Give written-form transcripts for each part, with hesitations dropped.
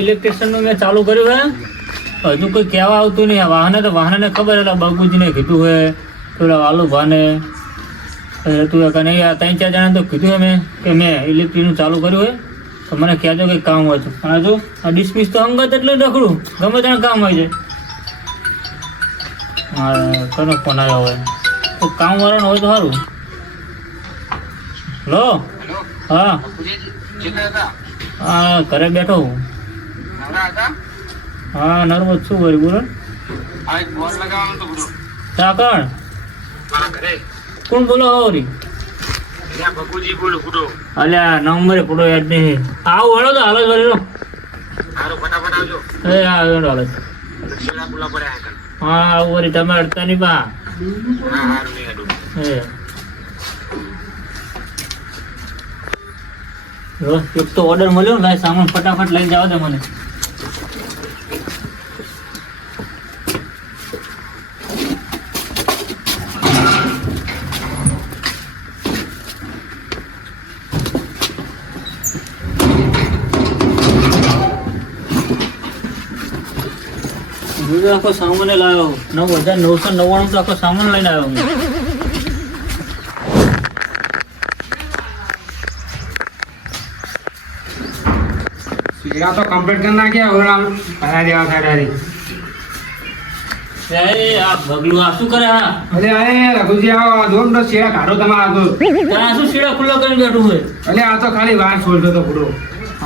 ઇલેક્ટ્રિશિયનનું મેં ચાલુ કર્યું હે હજુ કોઈ કહેવા આવતું નહીં વાહને ખબર એટલે બાબુજીને કીધું હે પેલા વાલુભાને તું કે નહીં આ 3-4 જણા તો કીધું હે મેં કે મેં ઇલેક્ટ્રિકનું ચાલુ કર્યું હે તો મને કહેજો કંઈક કામ હોય તો અને હજુ આ ડિસ્મિસ તો અંગત એટલે રખડું ગમે ત્યાં કામ હોય છે હા કોનો ફોન આવ્યો હોય તો કામવાળાનો હોય તો સારું હેલો હા હા ઘરે બેઠો હું હા નર્મદ શું કર્યું બોલો ચાકણ કોણ બોલો હોરી અલ્યા નંબરે ફોટો યાદ નહીં આવું હળો તો હાલો વળેલો એ હા હાલો હા આવું વળી તમે અડતા નહીં બા એક તો ઓર્ડર મળ્યો ને સામાન ફટાફટ લઈને જાવ દે મને આખો સામાન લાવ્યો 9,999 તો આખો સામાન લઈને આવ્યો હું सीढ़ा तो कंप्लीट करना क्या हो रहा बना देवा सारी એ આ બગલું આ શું કરે હા अरे अरे रघुजी आओ दोन तो सीढ़ा काढो તમારા તો ત્યાં શું શીડા ખુલ્લો કરીને બેઠું હોય અરે આ તો ખાલી વાર છોડતો તો પૂરો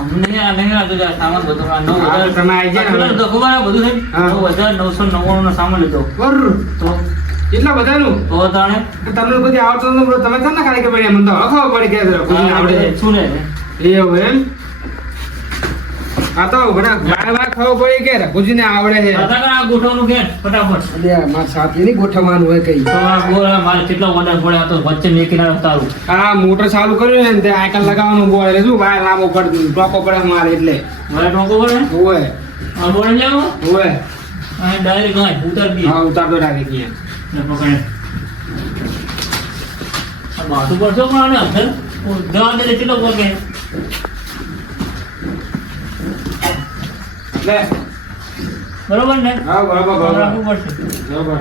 અમને આ નહીં આ તો સામાન બધું આ 9,000 તમે આવી ગયા તો ખબર આ બધું છે 9,999 નો સામાન લીધો પર તો એટલા બધાનું તો તાણે તમને બધી આવતો ન તમે કેમ ના ખાલી કે પડી મને તો અખાવ પડી કે રઘુજી આવડે શું ને એવું એમ આ તો ઘણા બાર ખાવ પડી કે રઘુજી ને આવડે છે આ આ ગોઠવનું કે ફટાફટ અરે માર સાથે ની ગોઠવવાનું હોય કઈ તો આ ગોળા મારે કેટલો ઓર્ડર પડે આ તો વચ્ચે મેકીને ઉતારું આ મોટર ચાલુ કર્યું ને તે આઈકન લગાવવાનું બોલ એટલે શું બહાર લાંબો પડ ટોકો પડે મારે એટલે મારે ટોકો પડે ઓય આ બોલે જાવ ઓય આ ડાયરેક્ટ ગાય ઉતાર દી હા ઉતાર દો ડાયરેક્ટ અહીંયા ને પકડે આ બાટુ પડતો પણ આને અંદર જવા દે કેટલો પકે લે બરોબર ને હા બરાબર રાખવું પડશે બરાબર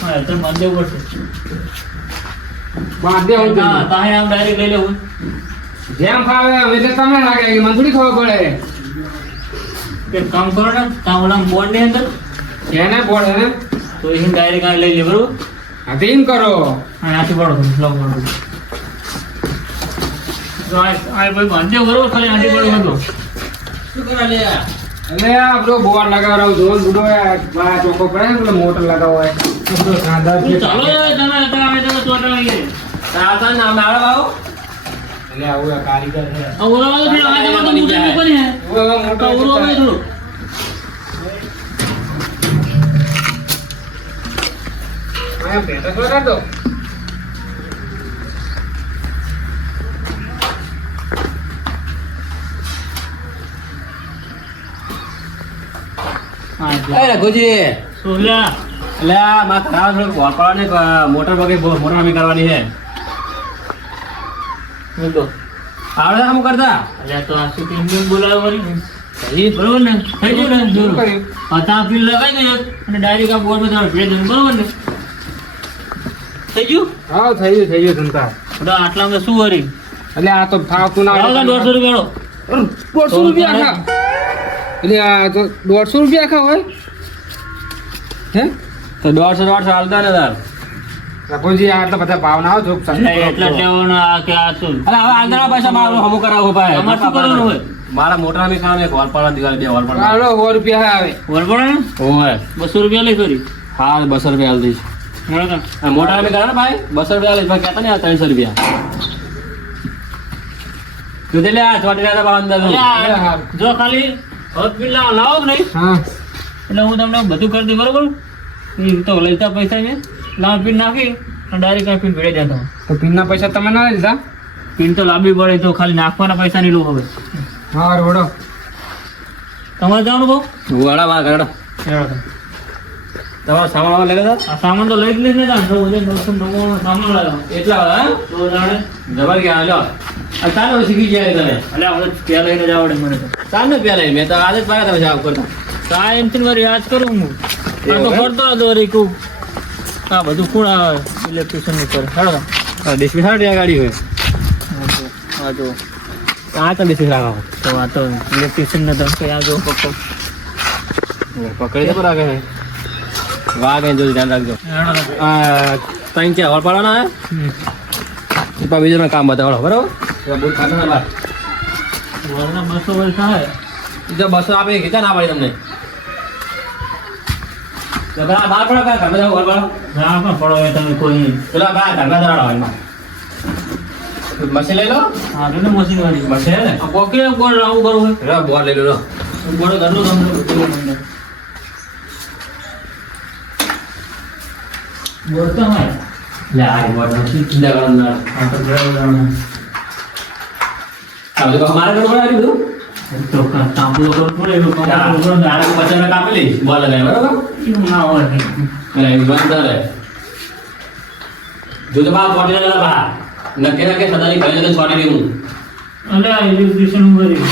હા તો બાંધવું પડશે બાંધે હું હા તાહે આમ ડાયરેક્ટ લઈ લેવું જેમ ફાવે એટલે તમને લાગે કે મને થોડી ખબર પડે કે કામ કરો ને ત્યાં ઓલા બોર્ડ ની અંદર એને બોલ હે તો એ ડાયરેક્ટ આ લઈ લે બરોબર હા તો એમ કરો હા આથી પડો લો પડો તો આ ભાઈ બાંધ્યો બરોબર ખાલી આથી પડો હતો શું કરા લે અરે આ બ્રો બોર્ડ લગાવરાવ જોન બુડો આ ચોકો પડે ને પેલો મોટર લગાવો હોય તો સાદા ચાલો તમે આવે તો ચોટાડીએ સાદા નામ આવો આવો એટલે આવું આ કારીગર છે આ ઓલા વાળો છે આ તમારો મોટો કોણ છે ઓલો મોટો ઓલો આવે થોડો આ બેટા લગા દો હા એ રઘુજી સોલ્યા એટલે આ મારા ખરાબ થોડુંક વાપરવાની મોટર બગી મોટર નવી કરવાની છે બોલો આવડે કામ કરતા અલ્યા તો આ શું ઇન્ડિયન બોલાવો વળી ઈ બરોબર ને થઈ ગયું ને શું જોર કર્યું હતા ફીલ લગાવી દે અને ડાયરેક્ટ આ બોર્ડ માં તમારે ભેજ દે બરોબર ને થઈ ગયું હા થઈ ગયું સંતા તો આટલામાં શું વરી એટલે આ તો ફાવતું ના આવો 150 રૂપિયા 150 રૂપિયા આખા એટલે આ તો 150 રૂપિયા આખા હોય હે તો 150 હાલતા ને તાર રઘુજી આટલા બધા ભાવ ના આવો એટલા લેવાનો આ કે આ તો અરે હવે આગળના પૈસા મારું હમું કરાવો ભાઈ તમારે શું કરવાનું હોય મારા મોટર નવી ખાવા એક વાલપાડા દિવાળી બે વાલપાડા હાલો 100 રૂપિયા આવે બરોબર ને ઓય 200 રૂપિયા લઈ કરી હા 200 રૂપિયા હાલ દઈશ બરોબર મોટા નવી કરા ને ભાઈ 200 રૂપિયા લઈશ ભાઈ કહેતા ને 300 રૂપિયા તું દે લે આ ચોટી રહ્યા ભાવ અંદર અલ્યા, જો ખાલી હદ બિલ્લા લાવો કે નહીં હા એટલે હું તમને બધું કરી દઉં બરોબર એ તો લઈતા પૈસા ને લાવ પીન નાખી અને ડાયરેક્ટ આ પીન ભેળે જતા તો પિનના પૈસા તમે ના લીધા પીન તો લાંબી પડે તો ખાલી નાખવાના પૈસા નહીં લો હવે હા રોડો તમારે જવાનું બહુ વાળા વાળા કરડો તમારો સામાન લઈ લેતા આ સામાન તો લઈ જ લઈશ ને 9,999 સામાન લાવ્યો એટલા બધા તો જાણે જબર ગયા લો આ ચાલો શીખી ગયા તમે એટલે આપણે ત્યાં લઈને જ આવડે મને તો ચાલો પેલા મેં તો આદત પાડ્યા તમે જાવ કરતા સાયન્સની વાર યાદ કરું હું આ તો કરતો હતો વળી કહું આ બધું કોણ આવે ઇલેક્ટ્રિશિયનનું કરે હેડો ડિસ્પ્લે સારી આ ગાડી હોય આ જો આ તો ડિસ્પ્લે રાખો તો આ તો ઇલેક્ટ્રિશિયનને તમે કંઈ આ જો પકડો પકડી તો રાખે વાઘ જો ધ્યાન રાખજો હેડો આ ત્રણ ચાર હોલ પાડવાના હે તો બીજું કામ બતાવો બરાબર બહુ ખાતા ના બાર વરના 200 વર્ષ થાય જો બસો આપે કીધા ના પાડી તમને પેલા બહાર પડો કા ઘરમાં જાવ હોલ પાડો ના પણ પડો એ તમે કોઈ નહીં પેલા બહાર ઘરમાં જાવ એમાં મશીન લઈ લો હા તો મશીન વાળી મશીન હે ને આ પોકે બોર્ડ આવું કરવું રે બોર્ડ લઈ લો બોર્ડ ઘરનું તમને બોર્ડ તો હોય લે આ બોર્ડ નથી ચિંતા કરવાનું ના આ તો બરાબર આ બધું અમારે ઘર બનાવી દીધું તો કામ તો પડે એનું કામ તો આ બચ્ચાને કાપી લઈ બોલ લગાવી બરાબર ના હોય અરે એ બંધ કરે જો તો બા પોટી ના બા નકે સદાની ઘરે જઈને છોડી દેવું અલે આ ઇલેક્ટ્રિશિયન ઉભરી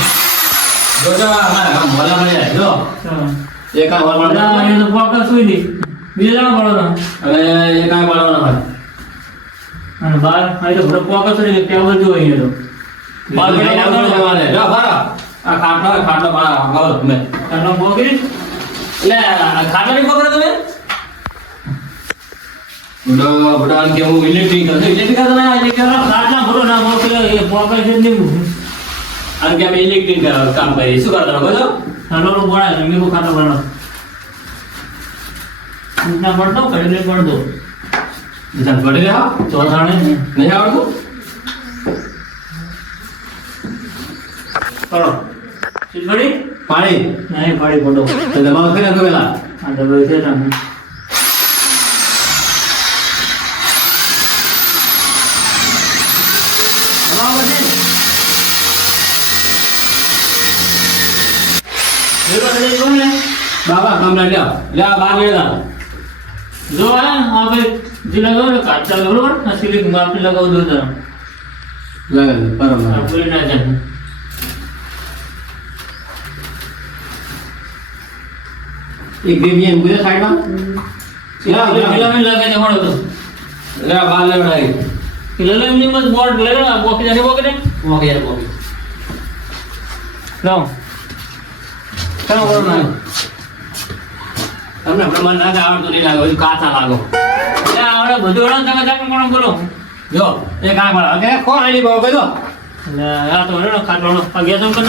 જો જો અમારા ગામ મોલા મળી જાય જો એક આ હોલ અલા પાડવાનો એ તો ફોકસ સુઈ દી બીજા ના પડો અને એક આ પાડવાનો હોય અને બાર આ તો ફોકસ સુઈ ટેબલ જો અહીંયા તો બાર બેઠા આવતો જવાને જો બારા આ ખાટલો બારા ગાવ તમે તનો મોગરી એટલે ખાટલો ની પકડો તમે બુડા કે હું ઇલેક્ટ્રિક તમે ખાટલા ભરો ના મોકલે એ ફોકસ જ નહીં અને કે અમે ઇલેક્ટ્રિક કામ કરીએ શું કરતા બોલો ખાટલો બોળા રંગીલો ખાટલો બનો ના પડતો કડલે પડતો જન પડી રહ્યા ચોથાણે નહીં આવડતું કરો સિલવડી પાણી નહીં પાડી પડો તો દબાવ કરી નાખો પેલા આ ડબલ છે તમે બાબા કામ ના લ્યો લે બહાર લેલા જો આપણે જે લગાવો ને કાચા બરોબર આ સિલિંગ માપી લગાવ દો તો લગન બરાબર પૂરી ના જાય એક દેવી એમ પૂરા સાઈડમાં ફિલામેન્ટ લાગે છે મળો તો લે બહાર લેવડાવી ફિલામેન્ટ ની મત બોર્ડ લેવા બોકી જાને બોકે ને ઓકે યાર ઓકે લાવ કામ કરો ના તમને પ્રમાણ ના આવડતું નહીં લાગે હજુ કાચા લાગો એ આવડે બધું આવડે તમે તમે કોણ બોલો જો એક આ મળે ઓકે કોણ આની બાબા કહી દો લે આ તો રેડો ખાટલો આ ગેસ ઓન કર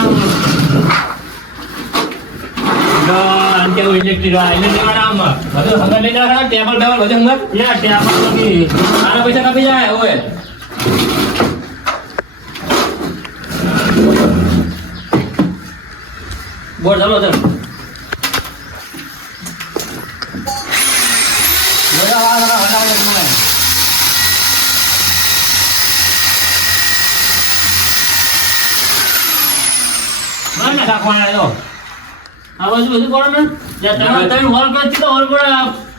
જો અંતે ઇલેક્ટ્રિક વાળા આમ બધું હંગા લઈને આવ્યા ટેબલ ટેબલ બધું હંગા લે ટેબલ લગી આના પૈસા કાપી જાય ઓય બોર્ડ ચાલો ચાલો બધા વાળા હલાવે તમે મને રાખવાના જો આ બાજુ બધું પડો ને જ્યાં તમે તમે હોલ પર થી તો હોલ પર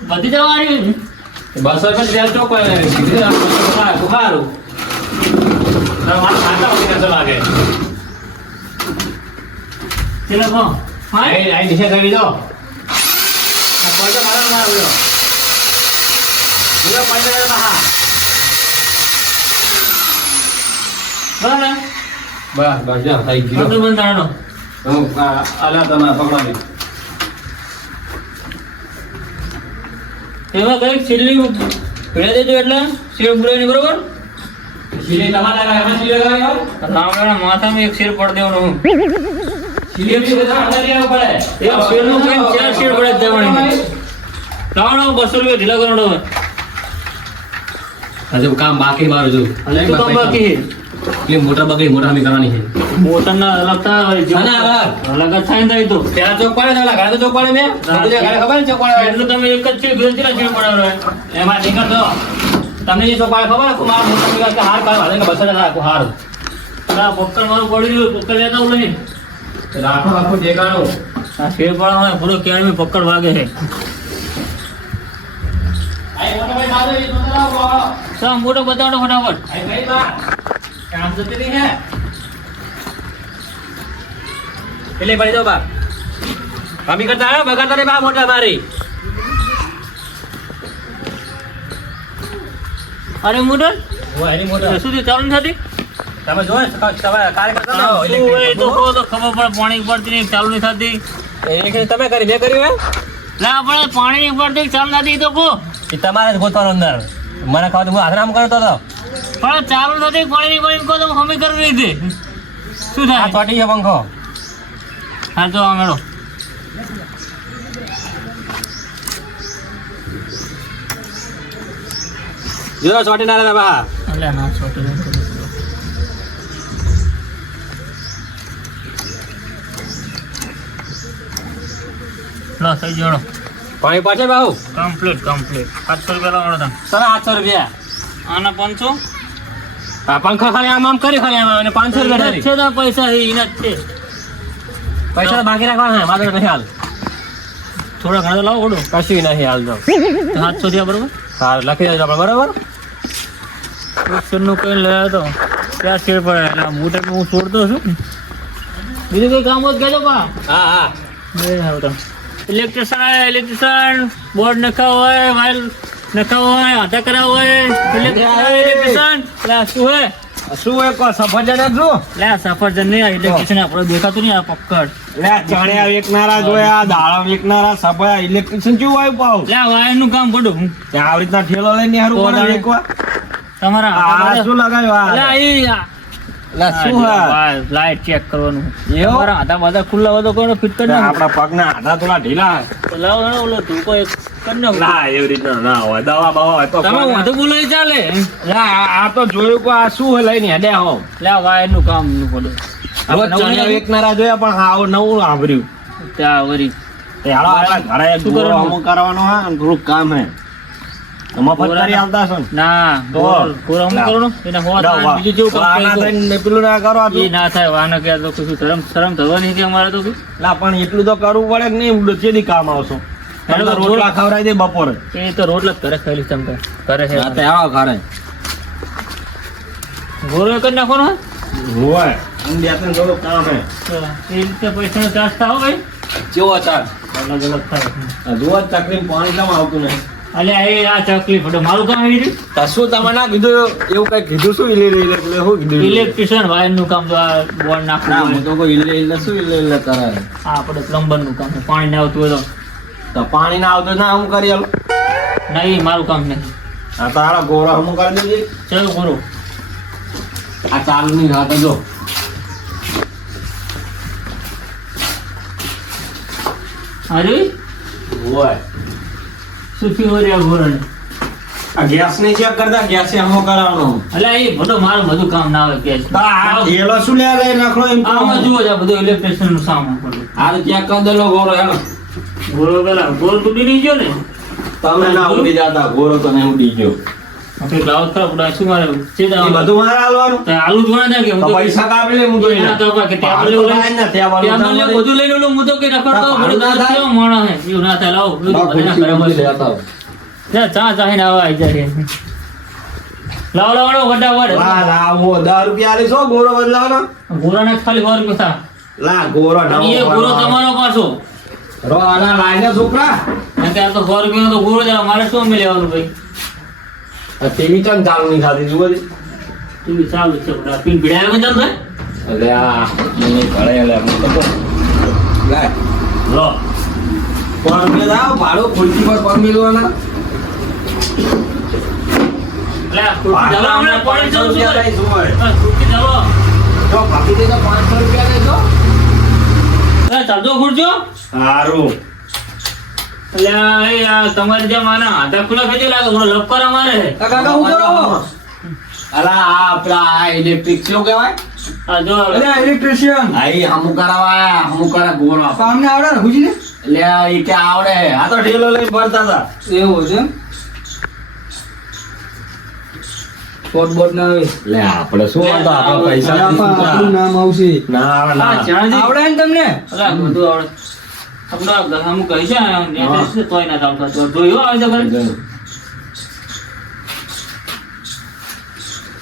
બધી જવાની બસો રૂપિયા ચોક સારું મારા ખાતા વગેરે લાગે ચલો કો હા આઈ નીચે કરી દો આ પૈસા મારા મારો પૂરા પૈસા બહાર બરાબર બસ બસ જા થઈ ગયો બધું બંધ આડો હું આલા તમે પકડાવી એમાં કઈક છેલ્લી ભેળે દેજો એટલે શેર બુરાની બરોબર સીલે તમારે એમાં સીલે લગાવી આવ રામડાના માથામાં એક શેર પડ દેવાનો હું સીલે બી બધા અંદર લેવું પડે એક શેરનું કઈ ચાર શેર પડે દેવાની લાવવાનો 200 રૂપિયા ઢીલા કરવાનો હવે હજુ કામ બાકી મારું છું શું કામ બાકી એ મોટર બગડી મોટર હમી કરવાની છે મોટરના અલગ થાય ના, ના, અલગ જ થાય ને થાય તો ત્યાં ચોક પડે ને ઘરે તો ચોક પડે મેં બીજા ઘરે ખબર ને ચોક પડે એટલે તમે એક જ છે ભેજના શેર પડાવવાનો હોય એમાં નીકળ દો તમને જે ચોક પડે ખબર મારા મોટર બગડી કે હાર કાઢ વાલે કે બસ રાખો હાર આ પક્કડ મારું પડી ગયું પક્કડ લેતા હું નહીં રાખો રાખો દેખાડો આ શેર પડવાનો હોય પૂરો કેળમી પક્કડ વાગે છે આઈ મોટો ભાઈ સાદો એ તો લાવો સા મોટો બતાવડો ફટાફટ આઈ ભાઈ બા કામ જતી રહી હે એટલે પડી જાઓ બા કામી કરતા આવ્યો બગાડતા નહીં બા મોટા મારી અરે મોટર એની મોટા શું થયું? ચાલુ નથી થતી? તમે જો ને તમે કાર્યકર્તા ના શું હોય એ તો કહો તો ખબર પડે. પાણી પડતી નહીં, ચાલુ નહીં થતી. તમે કરી મેં કર્યું ના પડે, પાણી નહીં પડતી, ચાલુ નથી તો કહો. એ તમારે જ ગોતવાનું અંદર મને ખાવા હું આરામ કરતો હતો પણ ચાલુ નથી, પાણી નહીં પડે, કહો તો હમી કરવી હતી. શું આ થાય? ચોટી છે પંખો હા જો આ મેળો. જો ચોટી ના રહેતા બા અલ્યા ના છોટું નહીં કરું. લો થઈ જોડો. પાણી પાછે બાહુ કમ્પ્લીટ 700 રૂપિયા લાવવાનો તમે. તમે 800 રૂપિયા આના 500 આ પંખા ખાલી આમ આમ કરી ખાલી આમ અને 500 રૂપિયા છે તો પૈસા એના જ છે. પૈસા બાકી રાખવાના હે માત્ર નહીં હાલ થોડા ઘણા તો લાવો ખોડું. કશું નહીં હાલ તો 700 થયા બરોબર. સારું લખી દેજો આપણે બરાબર નું કઈ લઈ તો ક્યાં છેડ પડે એટલે મોટર હું છોડતો છું. બીજું કોઈ કામ હોત કહેજો પા. હા ઇલેક્ટ્રિશિયન બોર્ડ નખાવો હોય, વાયર નખાવો હોય, હાથા કરાવો હોય, ઇલેક્ટ્રિશિયન શું હોય શું હોય કો સફરજન આપજો લે સફરજન નહીં. ઇલેક્ટ્રિશિયન આપણે દેખાતું નહીં. આ પકડ લે ચણ્યા વેકનારા જોયા દાળા વેકનારા સફા ઇલેક્ટ્રિશિયન કેવું આવ્યું પાવ લે વાયર નું કામ પડું. ત્યાં આવી રીતના ઠેલો લઈને હારું તો પડે દાડે. વેકવા તમારા આ શું લગાવ્યું લે આ આ લે શું હા લાઈટ ચેક કરવાનું. એવું? તમારા હાથા બધા ખુલ્લા હોય તો કોનો ફિટ કરી નાખો. આપણા પગના હાથા થોડા ઢીલા તો લાવો ને ઓલો ધોકો એક કરી નાખો. ના એવી રીતના ના હોય દવા બવા હોય તો તમે વધુ બોલો એ ચાલે. આ તો જોયું કે આ શું લઈને હેડ્યા હો લે વાયર નું કામ નું બોલો. હવે ચણ્યા વેકનારા જોયા પણ હા નવું સાંભળ્યું ત્યાં વરી એ હાલો આપણા ઘરે એક શું ગોળો કરવાનું? અમુક કરવાનો હે અને થોડુંક કામ હે મફત કરી આવતા છો ને ના તો? પૂરા હું કરવાનું એને હોવા ના, વાહ. બીજું જેવું આના કામ થઈને પેલું ના કરો એ આટલું. ના થાય વાને કે તો કશું શરમ થવાની છે અમારે તો ના પણ એટલું તો કરવું પડે કે નહીં ચેદી કામ આવશો તમે તો રોટલા ખવડાવી દે બપોરે એ તો રોટલા જ ઘરે ખાઈ લઈશ તમે ઘરે છે આવો ઘરે ગોરો કરી નાખવાનો હોય અને બે ત્રણ થોડું કામ હે એ રીતે પૈસાનો ચાર્જ થાવ ભાઈ કેવો ચાર અલગ અલગ થાય. જુઓ તકલીફ પાણી કેમ આવતું નહીં અલ્યા એ આ તકલીફ હતો મારું કામ એવી રીતે શું તમે ના કીધું એવું કઈ કીધું શું એટલે શું કીધું ઇલેક્ટ્રિશિયન વાયર નું કામ તો આ બોર્ડ ના નાખવું હું તો કોઈ એટલે શું એટલે કરાય આ આપણે પ્લમ્બર નું કામ છે. પાણી ના આવતું હોય તો પાણી ના આવતું ના હું કરી આલું તો ના એ મારું કામ નહીં. આ તો હારા ગોળો હમું કરી દેજે ચલો ગોરો આ ચાલુ ની રાત જો અરે હોય શું થયું હોય આ ગોરાને? આ ગેસ ની ચેક કરતા ગેસ હમો કરાવવાનો અલ્યા એ બધું મારું બધું કામ ના આવે કે આ થેલો શું લે લઈ નાખો એમ કહો. આમાં જુઓ છે આ બધું ઇલેક્ટ્રિશિયન નું સામાન પડ્યું. આ તો ચેક કરી દેલો ગોળો હેલો ગોરો પેલા ગોળ તૂટી નહીં ગયો ને તમે ના ઉડી જતા ગોળો તો નહીં ઉડી ગયો આપણે લાવ ખરાબ ઉડા શું મારે છે એ બધું મારે હાલવાનું તો આલુ જ વણા કે હું તો તો પૈસા કાપી લે હું તો એના તો કે ટેબલ લેવું લઈ ને ટેબલ ટેબલ લે બધું લઈને ઓલું હું તો કે રખડતો ભાડું ના થાય? કેવો માણસ હે એવું ના થાય લાવો બધું બધાના ઘરે હોય. ચા ચાહીને આવા આવી જાય લાવો લાવો વડાવડ લા લાવો 10 રૂપિયા આલે છો ગોળો બદલાવાનો ગોરાને ખાલી 100 રૂપિયા થા. લા ગોળો એ ગોરો તમારો પાછો રો આલા લાઈને છોકરા કારણ કે આ તો 100 રૂપિયાનો તો ગોરો જ આવે. મારે શું લેવાનું ભાઈ આ ટીવી ચમ ચાલુ નહીં થાતી જુઓ દી તું ચાલુ છે બડા પીન ભીડાય કે ચાલ અલે આ મને ઘરે લે હું તો લે લો કોણ રૂપિયા દાવ ભાડો ખુરશી પર પગ મેલવાના લે ખુરશી ચાલો હમણાં પાણી ચાલુ છે ખુરશી ચાલો જો કાપી દે તો 500 રૂપિયા લેજો લે ચાલજો ખુરશીઓ સારું એટલે એ આ તમારી જેમ આના હાથા ખુલ્લા ખેંચી લાગે મને લપકારા મારે છે. કાકા હું કરો અલા આ આપડા આ ઇલેક્ટ્રિક શું કહેવાય આ જો ઇલેક્ટ્રિશિયન આઈ હમુ કરાવા હમુ કરા ગોળો કામને આવડે ને પૂછી લે લે ઈ કે આવડે આ તો ઢેલો લઈને ફરતા હતા એવું છે કોટ બોટ ના આવે લે આપણે શું વાંધો આપણે પૈસા આપણું નામ આવશે ના આવે આ ના જાણજી આવડે ને તમને અલા બધું આવડે આપણો હમ કહી છે ને તોય ના ચાલતો તો જોયો આવે છે ખરે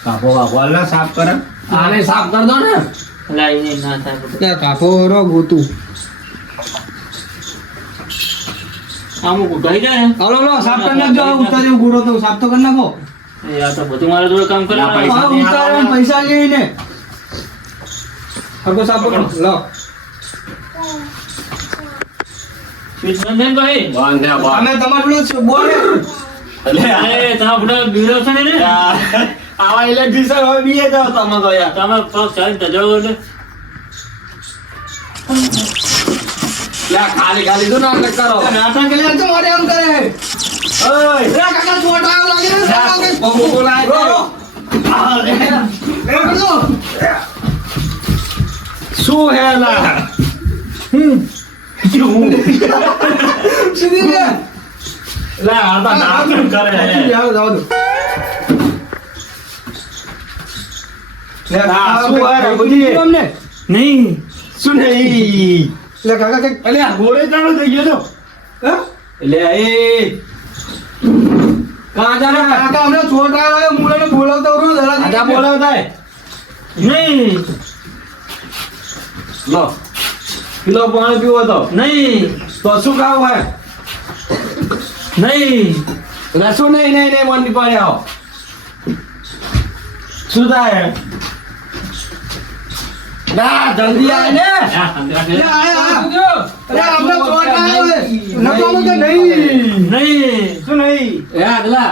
કાપો કાપો અલ્લા સાફ કરે આને સાફ કર દો ને લાઈને ના થાય બધું. ત્યાં કાકો રો ગોતું અમુક ઉઠાઈ જાય ને હાલો લો સાફ કરી નાખજો આ ઉતાર્યો ગુરો તો સાફ તો કરી નાખો એ આ તો બધું મારા જોડે કામ કરે આ ઉતાર્યો પૈસા લઈને હરકો સાફ કરો લો વિશ્વંદન ભાઈ અમે તમારું બોલ અરે તમારા બધા બીજો છે ને આવા ઇલેક્ટ્રિશિયન હવે બીએ જાવ તમે તો યાર તમે પગ ચાલી તજાવો એટલે ખાલી ખાલી શું નાટક કરો નાટક કે લે તો મારે એમ કરે ઓય રે કાકા છોટા લાગે ને બહુ બોલાય શું હે ના સીધી લે લા આ તો નાટક કરે હે જાવ જાવ દો આ શું હે રઘુજી અમને નહીં શું નહીં લે કાકા કે અલે આ ગોળે ચાલો થઈ ગયો તો હે એટલે એ કાંજા રે કાકા અમને છોટા લાગે મુલાને બોલાવતો રહો જરા કાંજા બોલાવતા હે નહીં લો કિલો પાણી પીવો તો નહીં તો શું ખાવું હે નહીં રસું નહીં નહીં નહીં મન ની પાણી આવો શું થાય ના જલ્દી આય ને લે આયા અરે આપણે છોટા આવે નકામો કે નહીં નહીં શું નહીં એ આગલા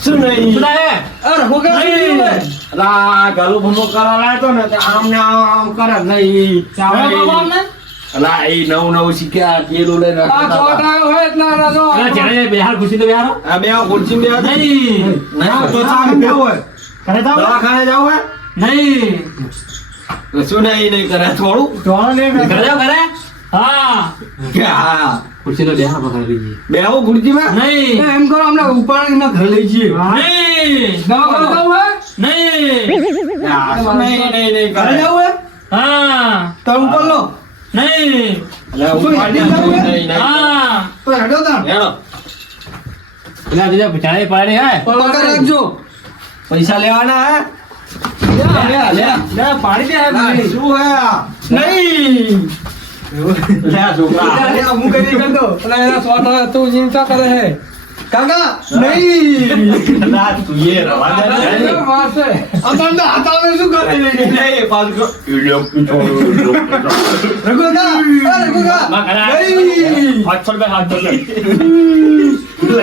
શું નહીં પેલા હે અરે હો કે નહીં અલા ગલું ભમો કરવા લાયતો ને તે આમ ને આમ કરે નહીં અલા એ નવું શીખ્યા પેલું લઈને આ છોટા હોય એટલા રાજો પેલા જ્યારે બિહાર ખુશી તો બિહાર આ બે ખુરશી બે નહીં ના તો ચાલે બે હોય કરે તો દવાખાને જાવ હે નહીં શું નહીં કરે થોડું કરે જાવ કરે હા હા ખુશી તો બિહાર પકડી દીધી બે ખુરશી માં નહીં એમ કરો અમને ઉપાડીને ઘર લઈ જઈએ નહીં દવાખાને જવું હે નહીં નહીં ઘરે જવું હે હા તો ઉપર લો નહીં હા તો હેડો તા પેલા બીજા ચાલે પાડે હે પકડ રાખજો પૈસા લેવાના હે લે પાડી દે ના, શું હે આ? નહીં લે આ છોકરા હું કઈ કરતો અને એના છોટા તું ચિંતા કરે હે કાકા નહીં ના, તું એ રવા દે ને. મારશે આપણને હાથાવે શું કરે નહીં, પાછું રઘુકા રઘુકા માં ખરા નહીં હાથ છોડ બે હાથ છોડ બે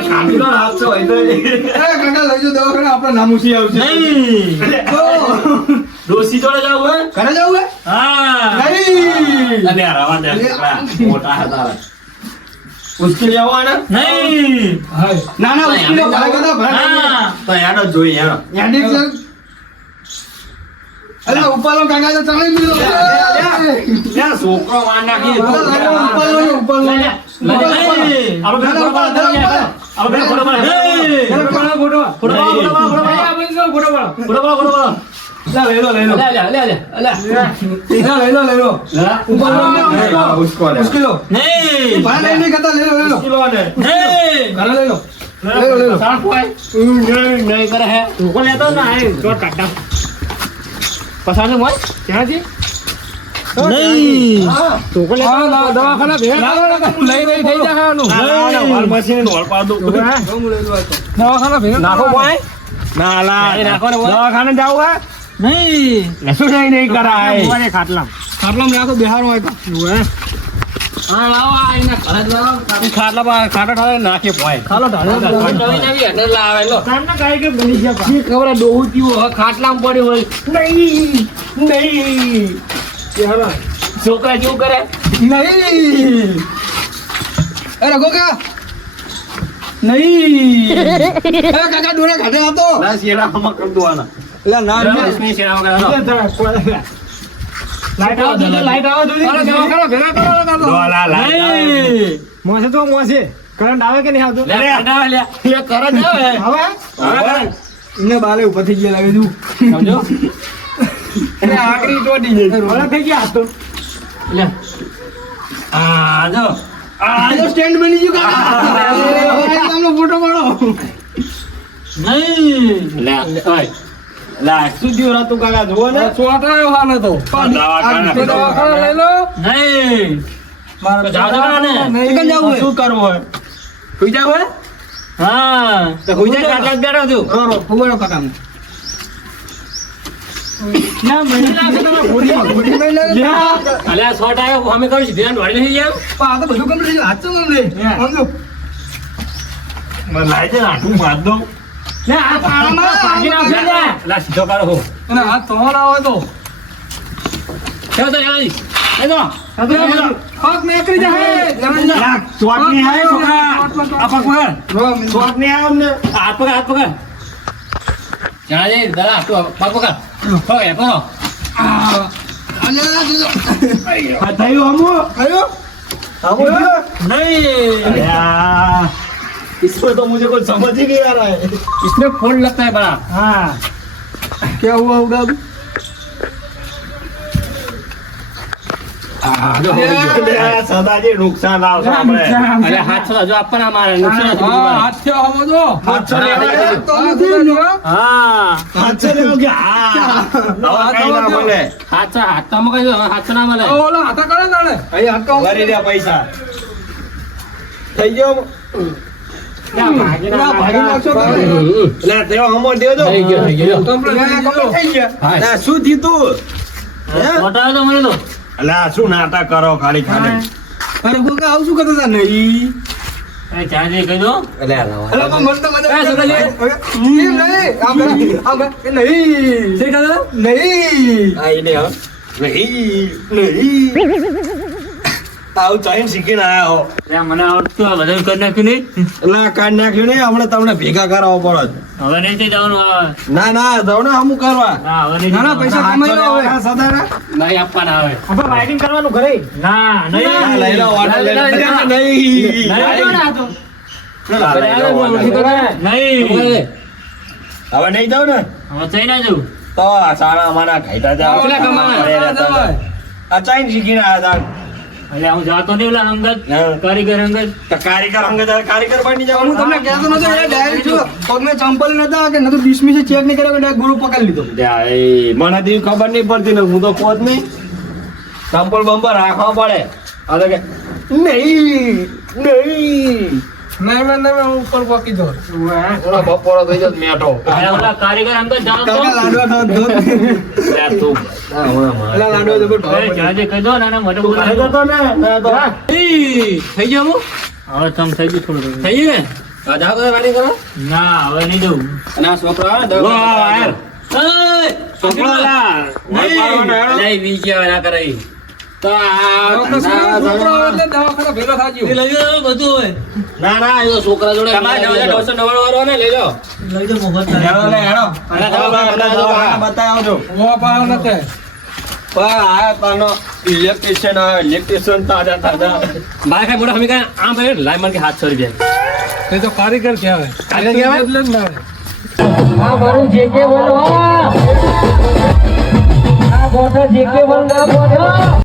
કાકીનો હાથ છે, હોય તો એ. કાકા લઈ જો દવાખાને આપણે નામુસી આવશે નહીં તો ડોસી જોડે જાવ હે ઘરે જવું હે હા નહીં અલે આ રવા દે છોકરા. મોટા હતા ઉશ્કેલ આવવાના નહીં ના ના ઉસકીનો ભાઈ કદા ભાઈ હા તો યાદ જ જોઈએ યાર. યાડી છે અરે ઉપરનો કાકા તો ચાલી મિલો યાર, છોકરો વાર નાખી ઉપરનો નહીં આપણે બે ફોટો પાડો આપણે બે ફોટો પાડો ફોટો પાડો લઈ લો લે લે લે ઉપરનો ઉશ્કો લે. ઉસકીલો નહીં ભાઈ નહીં કરતા લઈ લો નહીં ઘરે લઈ લો સાણ કોઈ નહીં કરે હે તું લેતો ના એ તો કાટા પસાને મોય ક્યાંથી નહીં તું કો લેતો દવાખાના ભેગા લઈ થઈ જવાનું દવાખાના ભેગા નાખો ભાઈ ના લા નાખો ને દવાખાને જાવ હે નહીં શું નહીં કરાય ખાટલામાં રાખો બિહારમાં હોય તો હા લાવો આઈને ઘરે જ લાવો ખાટા નાખી પોય ખાલો ઢાળો ખબર ડોહું પીવો ખાટલામાં પડ્યો હોય નહીં છોકરા કેવું કરે નહીં અરે ગોકા નહીં કાકા ડોરા ઘાટે હતો ના શેરા હમ કર દોવાના એટલે ના લાઈટ આવો તો લાઈટ આવો તો ભેગા કરો દોલા નહીં મોસે તો મોસે કરંટ આવે કે નહીં આવતો લે હટાવે લે એ કરે જ આવે હવે ઇને બાલે ઉપર થઈ ગયા લાગે તું સમજો અરે આકરી તોડી જાય રોલા થઈ ગયા તો લે આ જો આ જો સ્ટેન્ડ બની ગયું કાકા તમને ફોટો પાડો નહીં લે ઓય લા શું થયું રાતું કાકા જુઓ ને ચોટાયો હાલ હતો દવાખાના. આ દવાખાના લઈ લો નહીં મારે જાવ ને. નહીં જવું શું કરવું હોય સુઈ જાવ હે હા તો સુઈ જાય કાકા બેઠો છું ખબર કાકા ના મને લાગે તમે ઘોડી નહીં લાગે અલ્યા શોટ આવ્યો અમે કહ્યું ધ્યાન વાળી નહીં જાવ પણ આ તો બધું કમ્પ્લીટ થયું હાથ તો કમ્પ્લીટ સમજો મને લાગે છે ને આટલું માર દઉં ના આ પાણામાં ભાગી નાખશે ને લા સીધો કરો હો અને હાથ તો ના હોય તો ચાલો તો જલ્દી એ તો પગ નીકળી જાય લા ચોટ નહીં આવે છોકરા આ પગ પકડ ચોટ નહીં આવે અમને હાથ પકડ હાથ પકડ ચાલે દાદા તું પગ પકડ પકડ પકડ આ થયું અમુ અમુ नहीं અલ્યા इसमें तो मुझे कुछ समझ ही नहीं आ रहा है इसमें फोन लगता है बड़ा हाँ क्या हुआ उड़ा સદાજી નુકસાન આવશે આપણે अरे हाथ से जो अपन हमारा नुकसान है હા હાથ થયો હમો જો હાથ છે તો નથી નો हाँ હાથ છે લેવો કે હા હવે કઈ ના મળે हाथ से हाथ में कहीं हाथ से ना मिले ઓલા હાથા કરે તાણે અહીં હાથ તો ભરી દે પૈસા થઈ ગયો क्या भागी ના ભાગી નાખશો કે એટલે તેઓ હમો દેજો થઈ ગયો કમ્પ્લીટ થઈ ગયા અલા શું થયું તું मोटा तो मेरे तो અલા શું નાટક કરો ખાલી ખાલી અરે ગોગા આવું શું કરતા હતા નહીં ए चांदी कह दो અલા પણ મસ્ત મજા એ છોકરા નહીં આમ નહીં ठीक है નહીં આઈ લે હા નહીં આવું ચાઈન શીખીને આયા હો क्या मना और तो बदल करने क्यों नहीं એટલે કાઢ નાખ્યું નહીં હમણાં તમને ભેગા કરાવવો પડે હવે નહીં થઈ જવાનું હવે ના ના જાવ ને હમું કરવા ના હવે નહીં ના, ના, પૈસા કમાઈ લો હવે. સદારા નહીં આપવાના હવે આપણે વાયરિંગ કરવાનું ઘરે ના નહીં લઈ લો ઓર્ડર લઈ લો નહીં નહીં હવે નહીં જાવ ને હવે થઈ ના જવું તો આ સારા અમારા ખાઈતા જાવ કેટલા કમાવાના? આ ચાઈન શીખીને આયા એટલે હું જાતો નહીં ઓલા અંગત હતા કારીગર અંગત તો કારીગર અંગે કારીગર બની જાવ હું તમને કહેતો નતો ડાયરેક્ટ જો પગમે ચંપલ નતા કે નતો ડિસમિસ ચેક નહીં કર્યો કે ડાયરેક્ટ ગુરુ પકડી લીધો મને તો ખબર નહીં પડતી ને હું તો ખોદ નહીં સંપલ બંપર રાખવા પડે આ તો કે નહીં નહીં નહીં હું ઉપર પકી દો ઓલા બપોરો થઈ જત મેઠો એટલે ઓલા કારીગર અંગત જાતો કાકા લાડવા દો એલા લાડવા દો એ જાજે કહી દો ને મોટો ખાઈ જતો ને તો થઈ ગયો હવે તમ થઈ ગયું થોડું થઈ ગયું આ જાવ તો વાડી કરો ના હવે નહીં જવું અને આ છોકરા છોકરા નહીં બીજી ના કરે તો છોકરા એટલે દવાખાના ભેગા થાજી લઈ જાઓ બધું હોય ના ના એ તો છોકરા જોડે તમારે 999 વાળો ને લઈ લો લઈ જાઓ મફત હેડો લે હેડો બતાવી આવજો ઓ પાવ નતે પણ આ તાનો ઇલેક્ટ્રિશિયન આવે ઇલેક્ટ્રિશિયન તાજા તાજા મારે કઈ મોટા હમી કાંઈ આમ કરે લાઈ મને કે 700 રૂપિયા એ તો કારીગર કહેવાય કારીગર કહેવાય? એટલે જ ના આ મારું જે કે બોલો આ મોટા જે કે બોલ ના બોલો